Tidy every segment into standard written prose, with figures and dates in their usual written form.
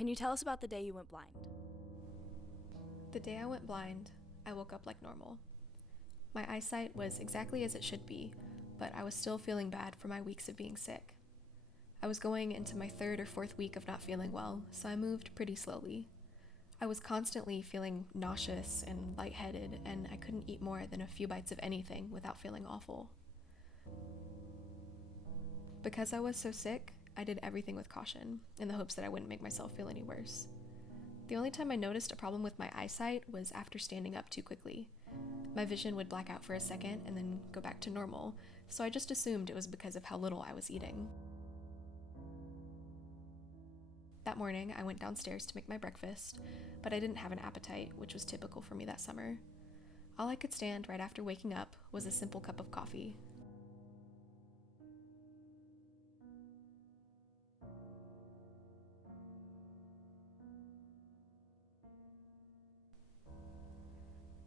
Can you tell us about the day you went blind? The day I went blind, I woke up like normal. My eyesight was exactly as it should be, but I was still feeling bad for my weeks of being sick. I was going into my 3rd or 4th week of not feeling well, so I moved pretty slowly. I was constantly feeling nauseous and lightheaded, and I couldn't eat more than a few bites of anything without feeling awful. Because I was so sick, I did everything with caution, in the hopes that I wouldn't make myself feel any worse. The only time I noticed a problem with my eyesight was after standing up too quickly. My vision would black out for a second and then go back to normal, so I just assumed it was because of how little I was eating. That morning, I went downstairs to make my breakfast, but I didn't have an appetite, which was typical for me that summer. All I could stand right after waking up was a simple cup of coffee.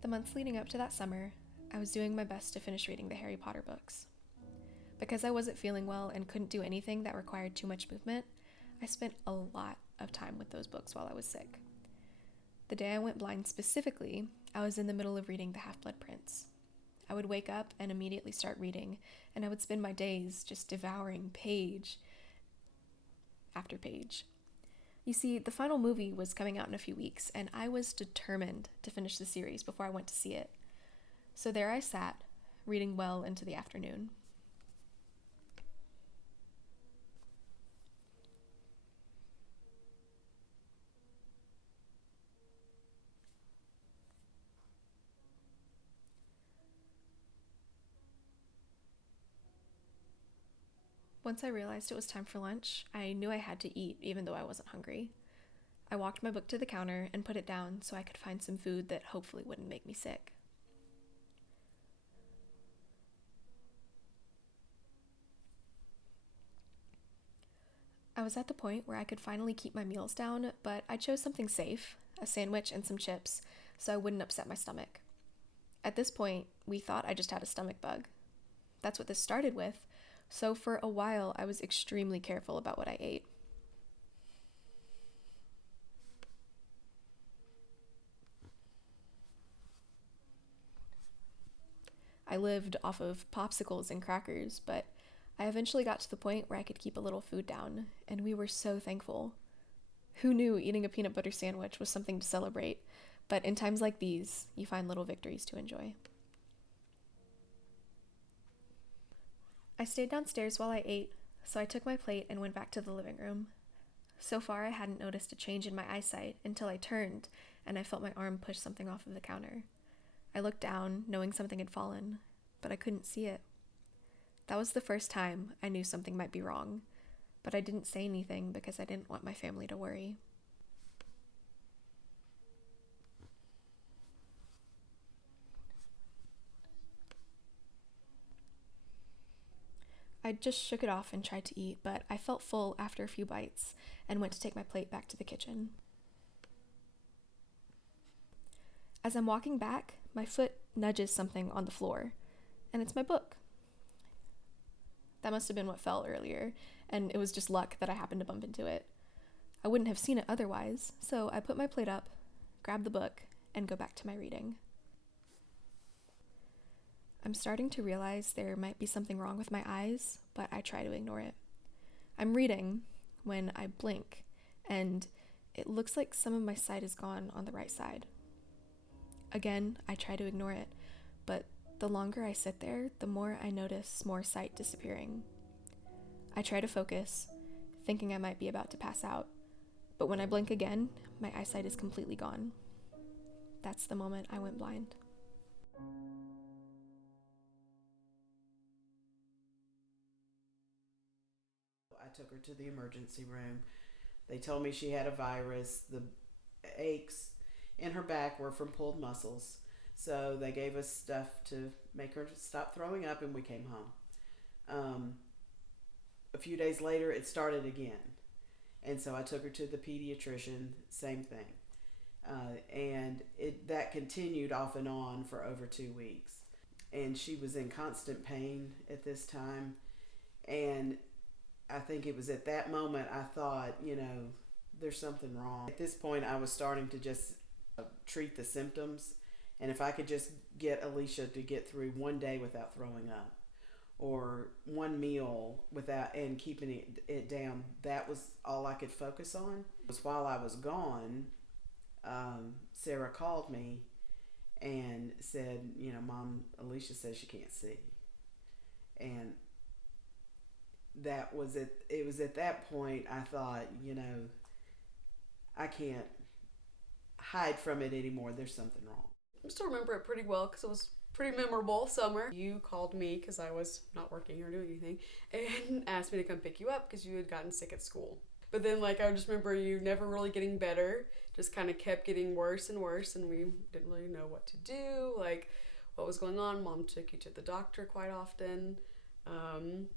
The months leading up to that summer, I was doing my best to finish reading the Harry Potter books. Because I wasn't feeling well and couldn't do anything that required too much movement, I spent a lot of time with those books while I was sick. The day I went blind specifically, I was in the middle of reading The Half-Blood Prince. I would wake up and immediately start reading, and I would spend my days just devouring page after page. You see, the final movie was coming out in a few weeks, and I was determined to finish the series before I went to see it. So there I sat, reading well into the afternoon. Once I realized it was time for lunch, I knew I had to eat even though I wasn't hungry. I walked my book to the counter and put it down so I could find some food that hopefully wouldn't make me sick. I was at the point where I could finally keep my meals down, but I chose something safe, a sandwich and some chips, so I wouldn't upset my stomach. At this point, we thought I just had a stomach bug. That's what this started with, so for a while I was extremely careful about what I ate. I lived off of popsicles and crackers, but I eventually got to the point where I could keep a little food down, and we were so thankful. Who knew eating a peanut butter sandwich was something to celebrate? But in times like these, you find little victories to enjoy. I stayed downstairs while I ate, so I took my plate and went back to the living room. So far, I hadn't noticed a change in my eyesight until I turned and I felt my arm push something off of the counter. I looked down, knowing something had fallen, but I couldn't see it. That was the first time I knew something might be wrong, but I didn't say anything because I didn't want my family to worry. I just shook it off and tried to eat, but I felt full after a few bites and went to take my plate back to the kitchen. As I'm walking back, my foot nudges something on the floor, and it's my book. That must have been what fell earlier, and it was just luck that I happened to bump into it. I wouldn't have seen it otherwise, so I put my plate up, grab the book, and go back to my reading. I'm starting to realize there might be something wrong with my eyes, but I try to ignore it. I'm reading when I blink, and it looks like some of my sight is gone on the right side. Again, I try to ignore it, but the longer I sit there, the more I notice more sight disappearing. I try to focus, thinking I might be about to pass out, but when I blink again, my eyesight is completely gone. That's the moment I went blind. I took her to the emergency room. They told me she had a virus. The aches in her back were from pulled muscles. So they gave us stuff to make her stop throwing up, and we came home. A few days later, it started again. And so I took her to the pediatrician, same thing. And that continued off and on for over 2 weeks. And she was in constant pain at this time. And I think it was at that moment I thought, there's something wrong. At this point, I was starting to just treat the symptoms, and if I could just get Alicia to get through one day without throwing up, or one meal without and keeping it down, that was all I could focus on. It was while I was gone, Sarah called me and said, Mom, Alicia says she can't see. And that was it. It was at that point I thought, I can't hide from it anymore. There's something wrong. I still remember it pretty well because it was pretty memorable summer. You called me because I was not working or doing anything and asked me to come pick you up because you had gotten sick at school. But then I just remember you never really getting better, just kind of kept getting worse and worse, and we didn't really know what to do, what was going on. Mom took you to the doctor quite often. And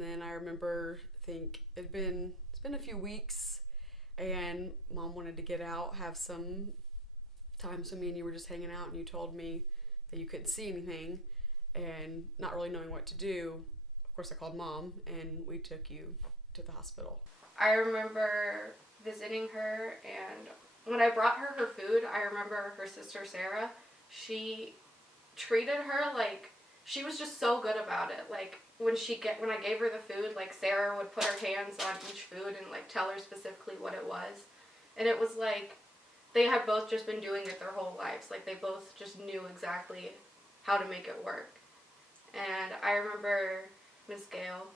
then I remember, it's been a few weeks, and Mom wanted to get out, have some time, so me and you were just hanging out, and you told me that you couldn't see anything, and not really knowing what to do. Of course, I called Mom, and we took you to the hospital. I remember visiting her, and when I brought her food, I remember her sister Sarah, she treated her she was just so good about it. When I gave her the food, Sarah would put her hands on each food and tell her specifically what it was. And it was they had both just been doing it their whole lives. They both just knew exactly how to make it work. And I remember Miss Gale,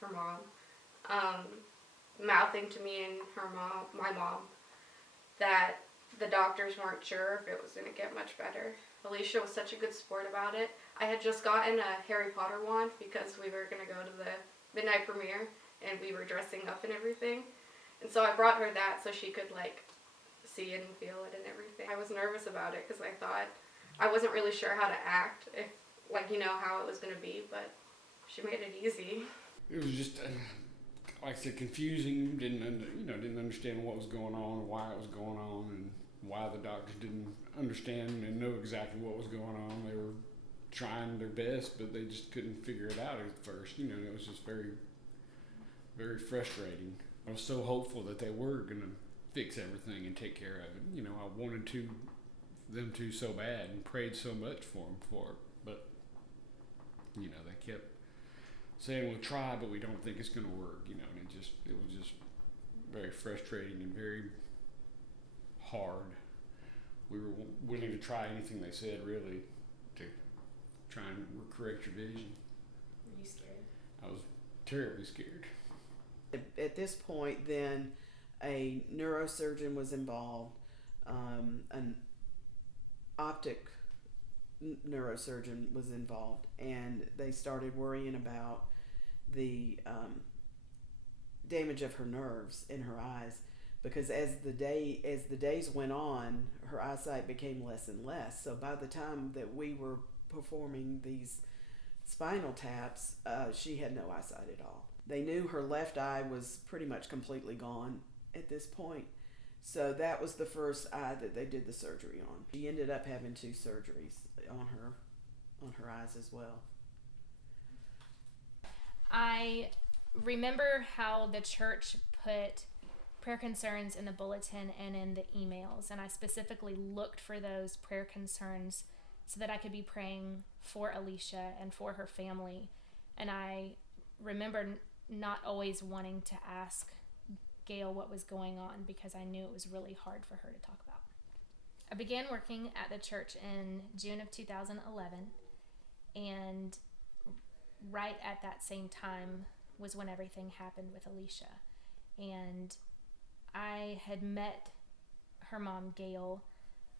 her mom, mouthing to me and my mom, that the doctors weren't sure if it was going to get much better. Alicia was such a good sport about it. I had just gotten a Harry Potter wand because we were going to go to the midnight premiere and we were dressing up and everything. And so I brought her that so she could see it and feel it and everything. I was nervous about it because I wasn't really sure how to act, if how it was going to be, but she made it easy. It was just, like I said, confusing. Didn't understand what was going on, why it was going on, and why the doctors didn't understand and know exactly what was going on. They were trying their best, but they just couldn't figure it out at first. It was just very, very frustrating. I was so hopeful that they were going to fix everything and take care of it. I wanted them to so bad and prayed so much for them for it, but they kept saying we'll try, but we don't think it's going to work. And it was just very frustrating and very hard. We were willing to try anything they said, really, to try and correct your vision. Were you scared? I was terribly scared. At this point, then, a neurosurgeon was involved, an optic neurosurgeon was involved, and they started worrying about the damage of her nerves in her eyes, because as the days went on, her eyesight became less and less. So by the time that we were performing these spinal taps, she had no eyesight at all. They knew her left eye was pretty much completely gone at this point. So that was the first eye that they did the surgery on. She ended up having 2 surgeries on her eyes as well. I remember how the church put prayer concerns in the bulletin and in the emails, and I specifically looked for those prayer concerns so that I could be praying for Alicia and for her family. And I remember not always wanting to ask Gale what was going on because I knew it was really hard for her to talk about. I began working at the church in June of 2011, and right at that same time was when everything happened with Alicia. And I had met her mom, Gale,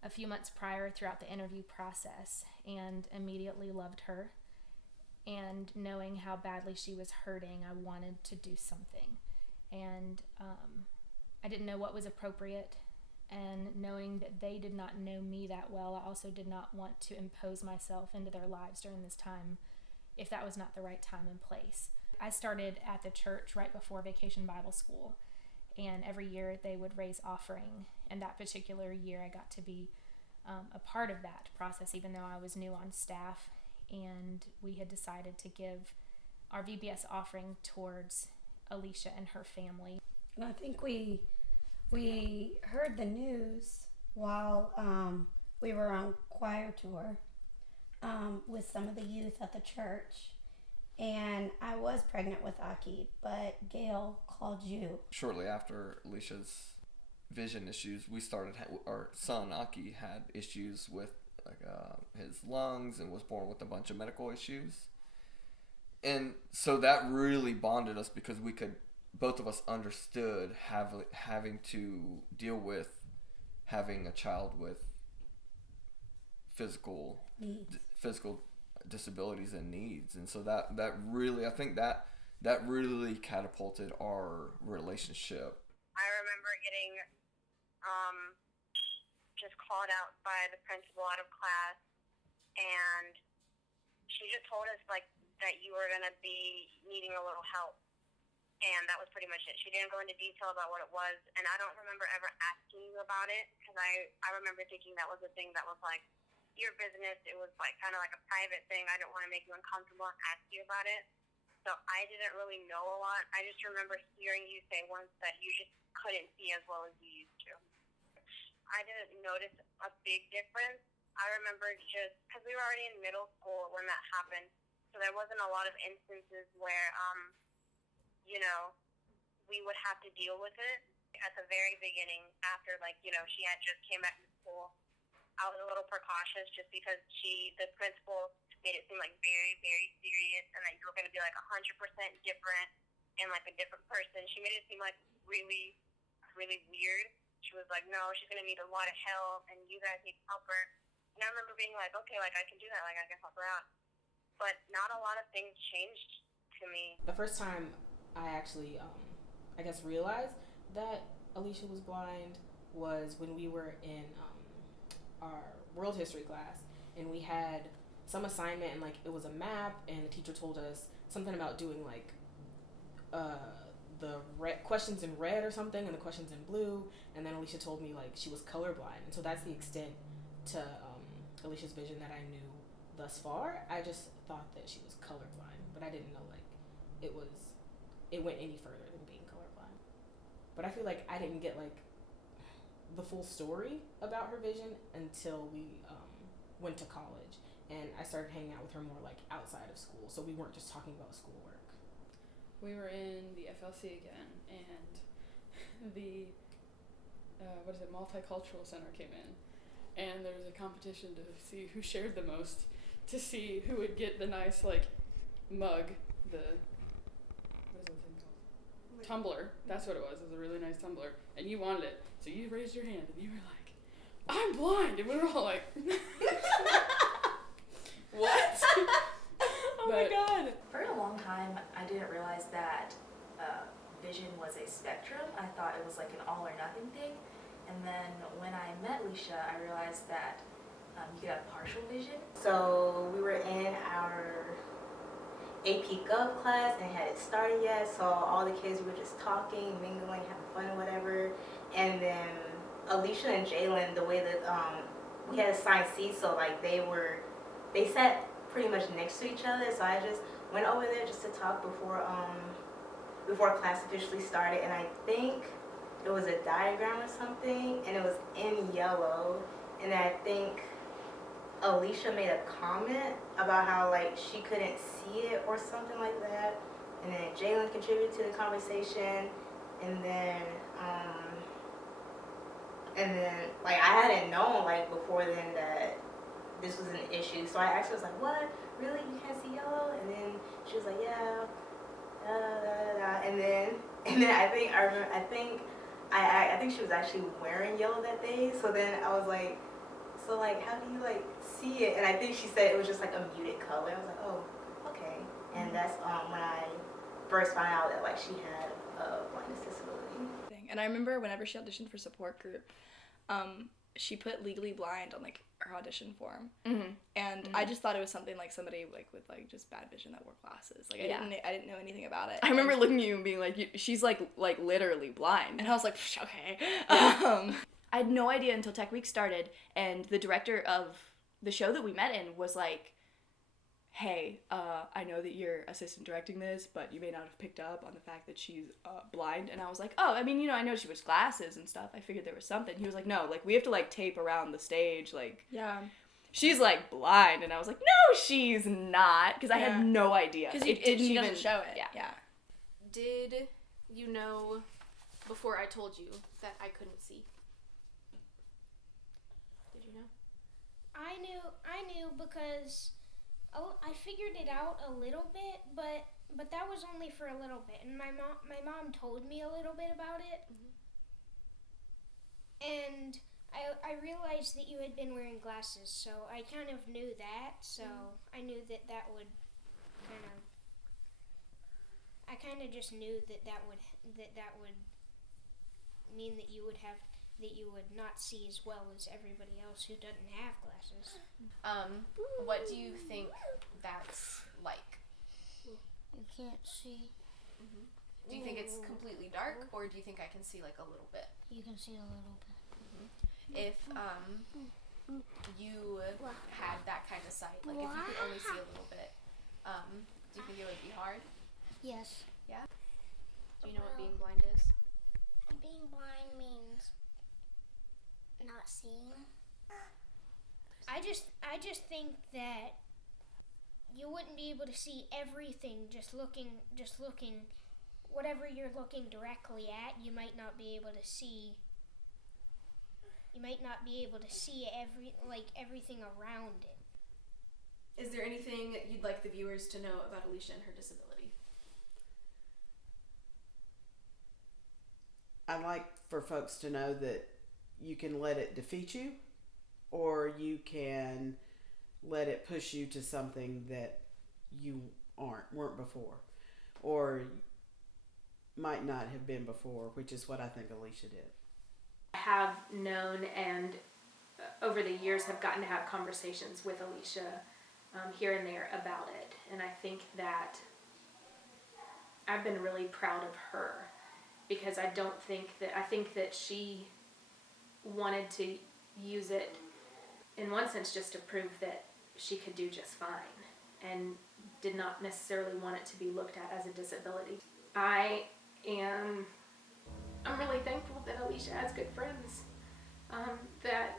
a few months prior throughout the interview process and immediately loved her. And knowing how badly she was hurting, I wanted to do something. And I didn't know what was appropriate. And knowing that they did not know me that well, I also did not want to impose myself into their lives during this time if that was not the right time and place. I started at the church right before Vacation Bible School, and every year they would raise offering, and that particular year I got to be a part of that process, even though I was new on staff, and we had decided to give our VBS offering towards Alicia and her family. And I think we We heard the news while we were on choir tour with some of the youth at the church. And I was pregnant with Aki, but Gale called you. Shortly after Alicia's vision issues, we started, our son Aki had issues with his lungs and was born with a bunch of medical issues. And so that really bonded us because we could, both of us understood having to deal with having a child with physical disabilities and needs. And so that really, I think that really catapulted our relationship. I remember getting just called out by the principal out of class, and she just told us like that you were going to be needing a little help, and that was pretty much it. She didn't go into detail about what it was, and I don't remember ever asking you about it, because I remember thinking that was a thing that was like your business. It was like kind of like a private thing. I didn't want to make you uncomfortable and ask you about it, so I didn't really know a lot. I just remember hearing you say once that you just couldn't see as well as you used to. I didn't notice a big difference. I remember just because we were already in middle school when that happened, so there wasn't a lot of instances where we would have to deal with it. At the very beginning, after she had just came back to school, I was a little precautious just because the principal made it seem like very, very serious, and that you were going to be like 100% different and like a different person. She made it seem like really, really weird. She was like, no, she's going to need a lot of help, and you guys need to help her. And I remember being like, okay, like I can do that, like I can help her out. But not a lot of things changed to me. The first time I actually, realized that Alicia was blind was when we were in our world history class, and we had some assignment, and it was a map, and the teacher told us something about doing the questions in red or something and the questions in blue, and then Alicia told me she was colorblind, and so that's the extent to Alicia's vision that I knew thus far. I just thought that she was colorblind, but I didn't know it went any further than being colorblind. But I feel like I didn't get the full story about her vision until we went to college, and I started hanging out with her more outside of school, so we weren't just talking about schoolwork. We were in the FLC again, and the multicultural center came in, and there was a competition to see who shared the most, to see who would get the nice mug, what is that thing called? Tumbler. That's what it was. It was a really nice tumbler, and you wanted it, so you raised your hand and you were like, I'm blind, and we were all like, what? Oh my god. For a long time, I didn't realize that vision was a spectrum. I thought it was an all or nothing thing. And then when I met Alicia, I realized that you could have partial vision. So we were in our AP Gov class and hadn't started yet, so all the kids were just talking, mingling, having fun or whatever. And then Alicia and Jalyn, the way that we had assigned seats, so they sat pretty much next to each other, so I just went over there just to talk before class officially started, and I think it was a diagram or something, and it was in yellow, and I think Alicia made a comment about how she couldn't see it or something like that, and then Jalyn contributed to the conversation, and then I hadn't known before then that this was an issue, so I asked her, I was like, what? Really? You can't see yellow? And then she was like, yeah, and then I think she was actually wearing yellow that day, so then I was like, so how do you see it? And I think she said it was just a muted color. I was like, oh, okay. And that's when I first found out that she had a blindness disability. And I remember whenever she auditioned for support group, she put legally blind on her audition form, and I just thought it was something somebody with just bad vision that wore glasses. I didn't know anything about it. I remember looking at you and being like, she's literally blind, and I was like, okay. I had no idea until Tech Week started, and the director of the show that we met in was like, hey, I know that you're assistant directing this, but you may not have picked up on the fact that she's blind. And I was like, oh, I mean, I know she wears glasses and stuff. I figured there was something. He was like, no, like, we have to, like, tape around the stage, like, Yeah. she's, like, blind. And I was like, no, she's not, because I had no idea. Because it didn't she even doesn't show it. Yeah. Did you know before I told you that I couldn't see? Did you know? I knew because I figured it out a little bit, but that was only for a little bit, and my mom told me a little bit about it, and I realized that you had been wearing glasses, so I kind of knew that, so I knew that would kind of. I kind of just knew that would mean that you would not see as well as everybody else who doesn't have glasses. What do you think that's like? You can't see. Do you think it's completely dark, or do you think I can see like a little bit? You can see a little bit. If you had that kind of sight, like if you could only see a little bit, do you think it would be hard? Yes. Yeah? Do you know what being blind is? Being blind means not seeing. I just think that you wouldn't be able to see everything just looking whatever you're looking directly at, you might not be able to see everything around it. Is there anything you'd like the viewers to know about Alicia and her disability? I'd like for folks to know that you can let it defeat you, or you can let it push you to something that you weren't before, or might not have been before, which is what I think Alicia did. I have known and over the years have gotten to have conversations with Alicia here and there about it, and I think that I've been really proud of her, because I think that she wanted to use it in one sense just to prove that she could do just fine, and did not necessarily want it to be looked at as a disability. I'm really thankful that Alicia has good friends that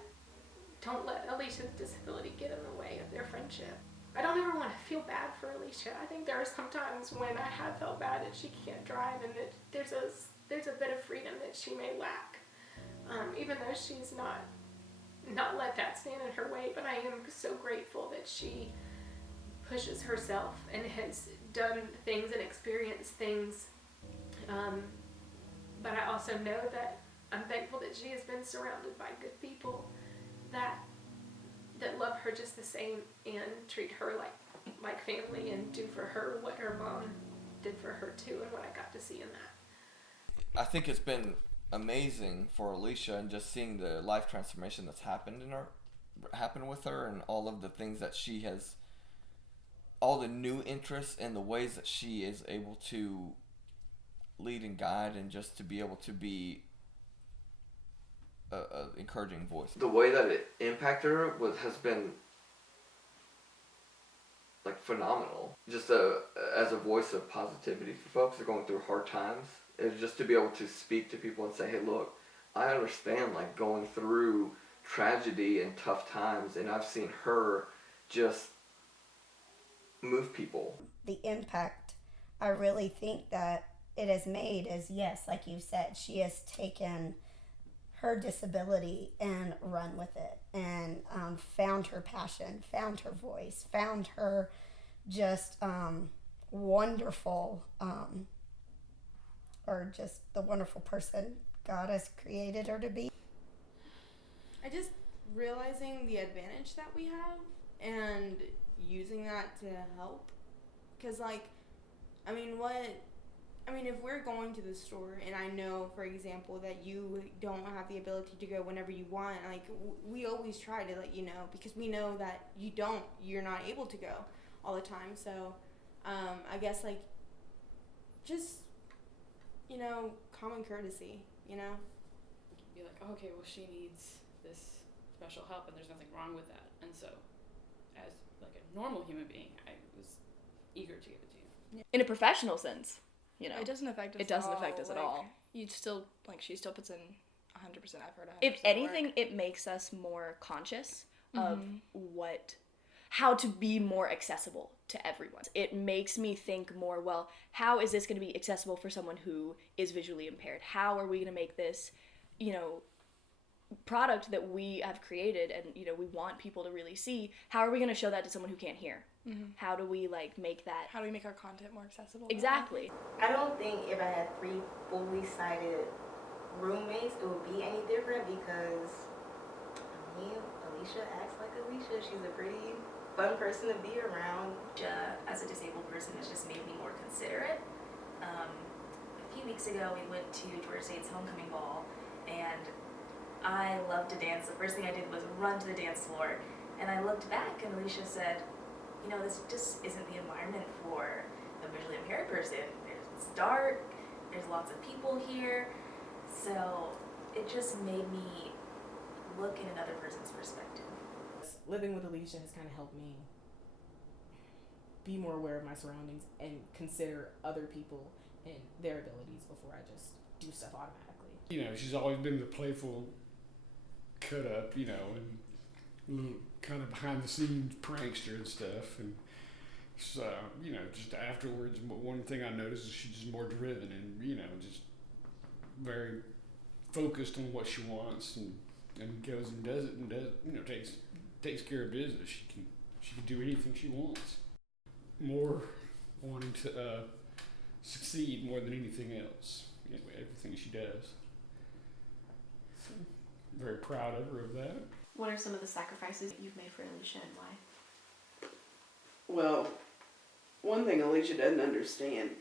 don't let Alicia's disability get in the way of their friendship. I don't ever want to feel bad for Alicia. I think there are some times when I have felt bad that she can't drive, and that there's a bit of freedom that she may lack, even though she's not let that stand in her way. But I am so grateful that she pushes herself and has done things and experienced things. But I also know that I'm thankful that she has been surrounded by good people that love her just the same and treat her like family, and do for her what her mom did for her too, and what I got to see in that. I think it's been amazing for Alicia, and just seeing the life transformation that's happened with her, and all of the things that she has, all the new interests and the ways that she is able to lead and guide, and just to be able to be a encouraging voice. The way that it impacted her has been like phenomenal. Just as a voice of positivity for folks that are going through hard times. It's just to be able to speak to people and say, hey, look, I understand like going through tragedy and tough times, and I've seen her just move people. The impact I really think that it has made is, yes, like you said, she has taken her disability and run with it, and found her passion, found her voice, found her just wonderful, or just the wonderful person God has created her to be. I just realizing the advantage that we have and using that to help, because if we're going to the store and I know, for example, that you don't have the ability to go whenever you want, we always try to let you know, because we know that you're not able to go all the time. So I guess just common courtesy, Be like, okay, well, she needs this special help and there's nothing wrong with that, and so as like a normal human being, I was eager to give it to you. In a professional sense, you know. It doesn't affect us It doesn't at all. affect us at Like, all. You still, like, she still puts in 100% effort. 100% If anything, work. it makes us more conscious of how to be more accessible to everyone. It makes me think more, well, how is this going to be accessible for someone who is visually impaired? How are we going to make this, you know, product that we have created and, you know, we want people to really see, how are we going to show that to someone who can't hear? How do we, like, make that... How do we make our content more accessible? Exactly. I don't think if I had 3 fully sighted roommates, it would be any different because, I mean, Alicia acts like Alicia. She's a pretty fun person to be around. As a disabled person, it's just made me more considerate. A few weeks ago, we went to Georgia State's homecoming ball, and I love to dance. The first thing I did was run to the dance floor, and I looked back, and Alicia said, you know, this just isn't the environment for a visually impaired person. It's dark, there's lots of people here, so it just made me look in another person's perspective. Living with Alicia has kind of helped me be more aware of my surroundings and consider other people and their abilities before I just do stuff automatically. You know, she's always been the playful cut up, you know, and little kind of behind the scenes prankster and stuff. And so, you know, just afterwards, one thing I noticed is she's just more driven and, you know, just very focused on what she wants and goes and does it and does, you know, takes care of business. She can do anything she wants. More wanting to succeed more than anything else. Anyway, everything she does. So, very proud of her of that. What are some of the sacrifices you've made for Alicia and why? Well, one thing Alicia doesn't understand,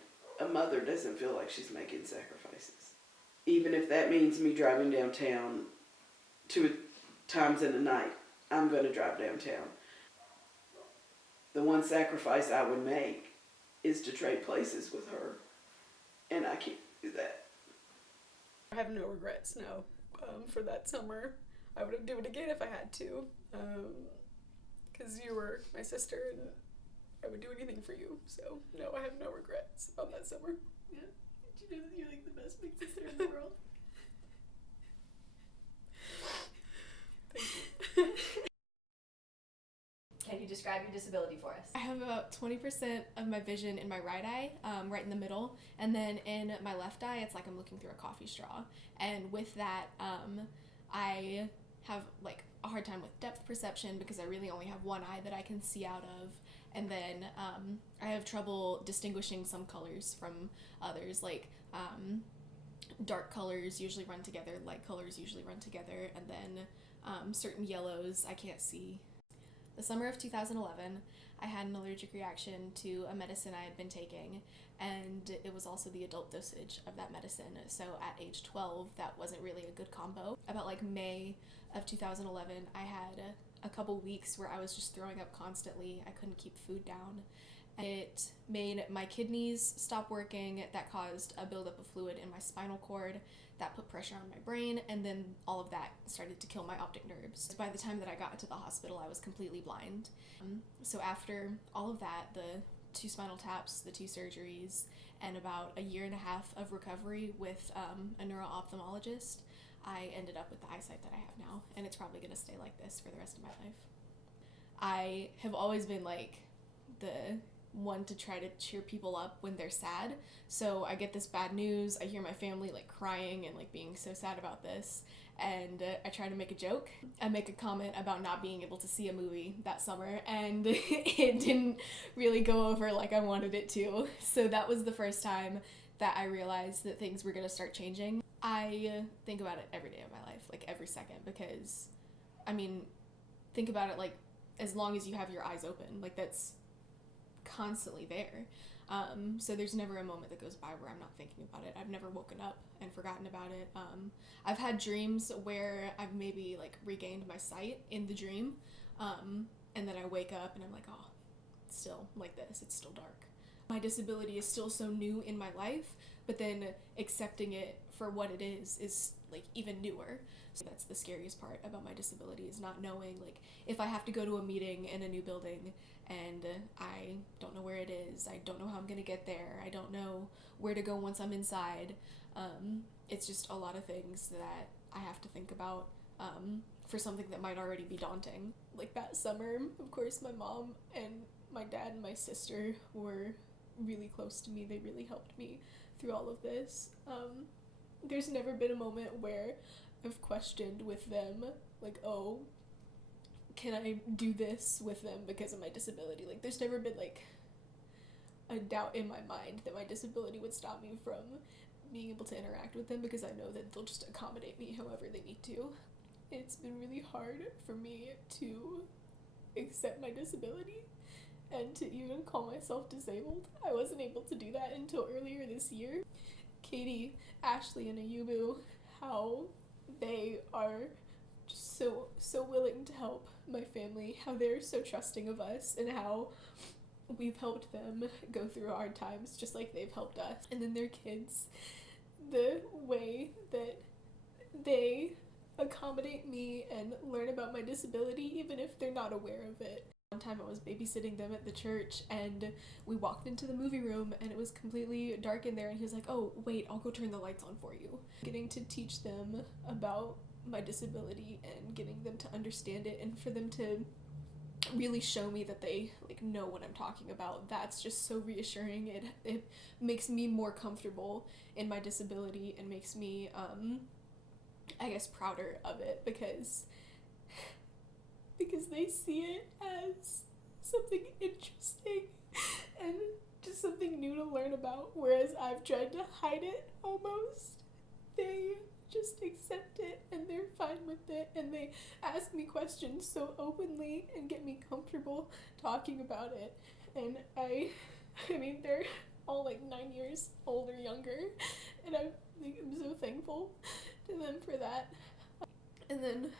a mother doesn't feel like she's making sacrifices. Even if that means me driving downtown 2 times in the night, I'm going to drive downtown. The one sacrifice I would make is to trade places with her, and I can't do that. I have no regrets, no, for that summer. I would do it again if I had to, because you were my sister and I would do anything for you. So, no, I have no regrets on that summer. Yeah. Did you know that you're like the best big sister in the world? Thank you. Can you describe your disability for us? I have about 20% of my vision in my right eye, right in the middle, and then in my left eye, it's like I'm looking through a coffee straw. And with that, I have like a hard time with depth perception because I really only have one eye that I can see out of. And then I have trouble distinguishing some colors from others, like dark colors usually run together, light colors usually run together, and then certain yellows I can't see. The summer of 2011, I had an allergic reaction to a medicine I had been taking, and it was also the adult dosage of that medicine, so at age 12, that wasn't really a good combo. About like May of 2011, I had a couple weeks where I was just throwing up constantly. I couldn't keep food down. It made my kidneys stop working. That caused a buildup of fluid in my spinal cord. That put pressure on my brain, and then all of that started to kill my optic nerves. By the time that I got to the hospital, I was completely blind. So after all of that, the 2 spinal taps, the 2 surgeries, and about a year and a half of recovery with a neuro-ophthalmologist, I ended up with the eyesight that I have now, and it's probably gonna stay like this for the rest of my life. I have always been like the one to try to cheer people up when they're sad. So I get this bad news, I hear my family like crying and like being so sad about this, and I try to make a joke. I make a comment about not being able to see a movie that summer, and it didn't really go over like I wanted it to. So that was the first time that I realized that things were gonna start changing. I think about it every day of my life, like every second, because I mean, think about it like as long as you have your eyes open, like that's constantly there. So there's never a moment that goes by where I'm not thinking about it. I've never woken up and forgotten about it. I've had dreams where I've maybe like regained my sight in the dream, and then I wake up and I'm like, oh, it's still like this, it's still dark. My disability is still so new in my life, but then accepting it for what it is like even newer. So that's the scariest part about my disability, is not knowing, like, if I have to go to a meeting in a new building and I don't know where it is, I don't know how I'm gonna get there, I don't know where to go once I'm inside. It's just a lot of things that I have to think about for something that might already be daunting. Like that summer, of course, my mom and my dad and my sister were really close to me. They really helped me through all of this. There's never been a moment where I've questioned with them, like, oh, can I do this with them because of my disability? Like, there's never been, like, a doubt in my mind that my disability would stop me from being able to interact with them, because I know that they'll just accommodate me however they need to. It's been really hard for me to accept my disability and to even call myself disabled. I wasn't able to do that until earlier this year. Katie, Ashley, and Ayubu, how they are just so willing to help my family, how they're so trusting of us, and how we've helped them go through hard times just like they've helped us. And then their kids, the way that they accommodate me and learn about my disability even if they're not aware of it. One time I was babysitting them at the church and we walked into the movie room and it was completely dark in there, and he was like, oh wait, I'll go turn the lights on for you. Getting to teach them about my disability and getting them to understand it and for them to really show me that they like know what I'm talking about, that's just so reassuring. It makes me more comfortable in my disability and makes me I guess prouder of it, because they see it as something interesting and just something new to learn about, whereas I've tried to hide it almost. They just accept it and they're fine with it, and they ask me questions so openly and get me comfortable talking about it. And I mean, they're all like 9 years old or younger, and I'm so thankful to them for that. And then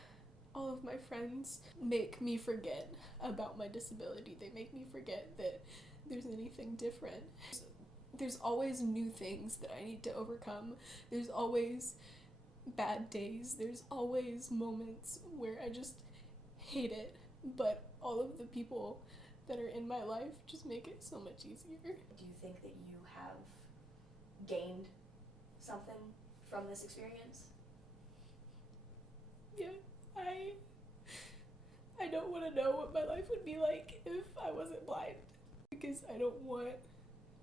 all of my friends make me forget about my disability. They make me forget that there's anything different. There's always new things that I need to overcome. There's always bad days. There's always moments where I just hate it. But all of the people that are in my life just make it so much easier. Do you think that you have gained something from this experience? Yeah, I don't want to know what my life would be like if I wasn't blind, because I don't want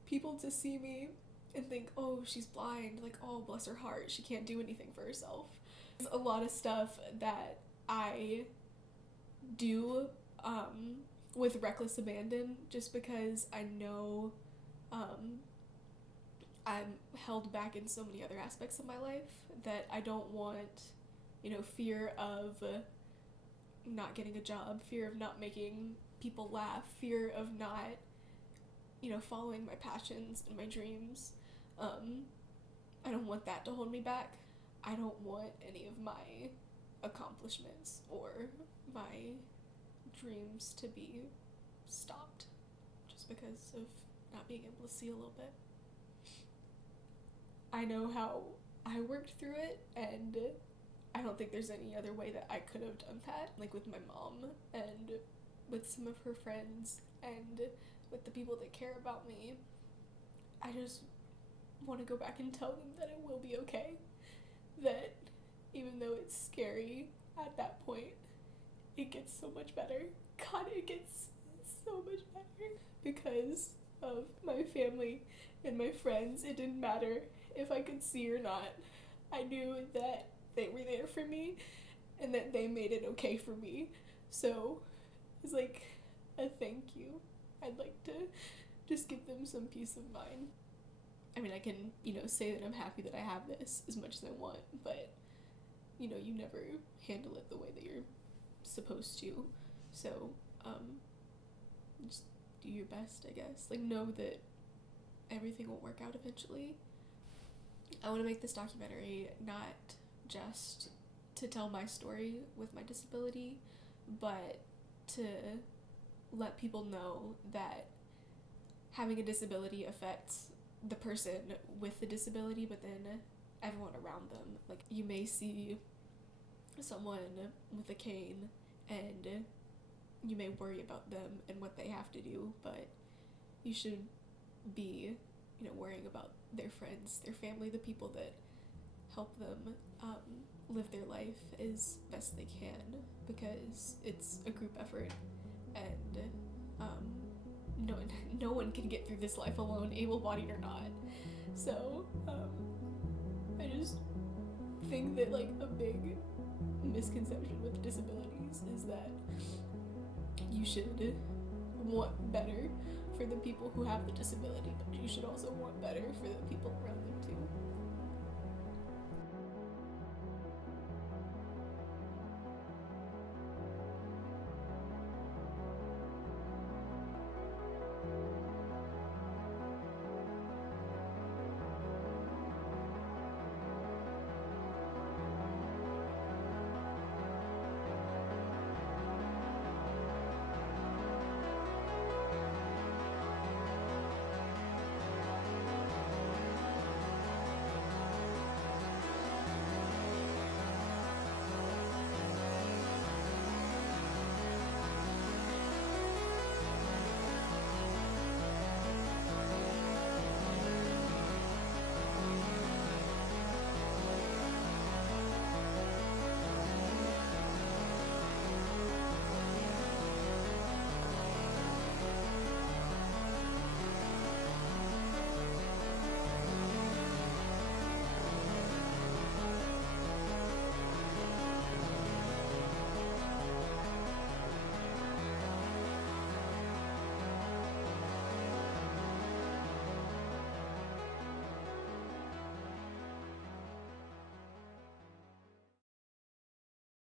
people to see me and think, oh, she's blind, like, oh, bless her heart, she can't do anything for herself. There's a lot of stuff that I do with reckless abandon just because I know I'm held back in so many other aspects of my life that I don't want, fear of not getting a job, fear of not making people laugh, fear of not, following my passions and my dreams. I don't want that to hold me back. I don't want any of my accomplishments or my dreams to be stopped just because of not being able to see a little bit. I know how I worked through it, and I don't think there's any other way that I could have done that, like with my mom and with some of her friends and with the people that care about me. I just want to go back and tell them that it will be okay, that even though it's scary at that point, it gets so much better. God, it gets so much better because of my family and my friends. It didn't matter if I could see or not. I knew that they were there for me and that they made it okay for me. So it's like a thank you. I'd like to just give them some peace of mind. I mean, I can, say that I'm happy that I have this as much as I want, but, you never handle it the way that you're supposed to. So, just do your best, I guess. Like, know that everything will work out eventually. I want to make this documentary not just to tell my story with my disability, but to let people know that having a disability affects the person with the disability, but then everyone around them. Like, you may see someone with a cane and you may worry about them and what they have to do, but you should be, you know, worrying about their friends, their family, the people that help them live their life as best they can, because it's a group effort, and no one can get through this life alone, able-bodied or not. So I just think that, like, a big misconception with disabilities is that you should want better for the people who have the disability, but you should also want better for the people around them too.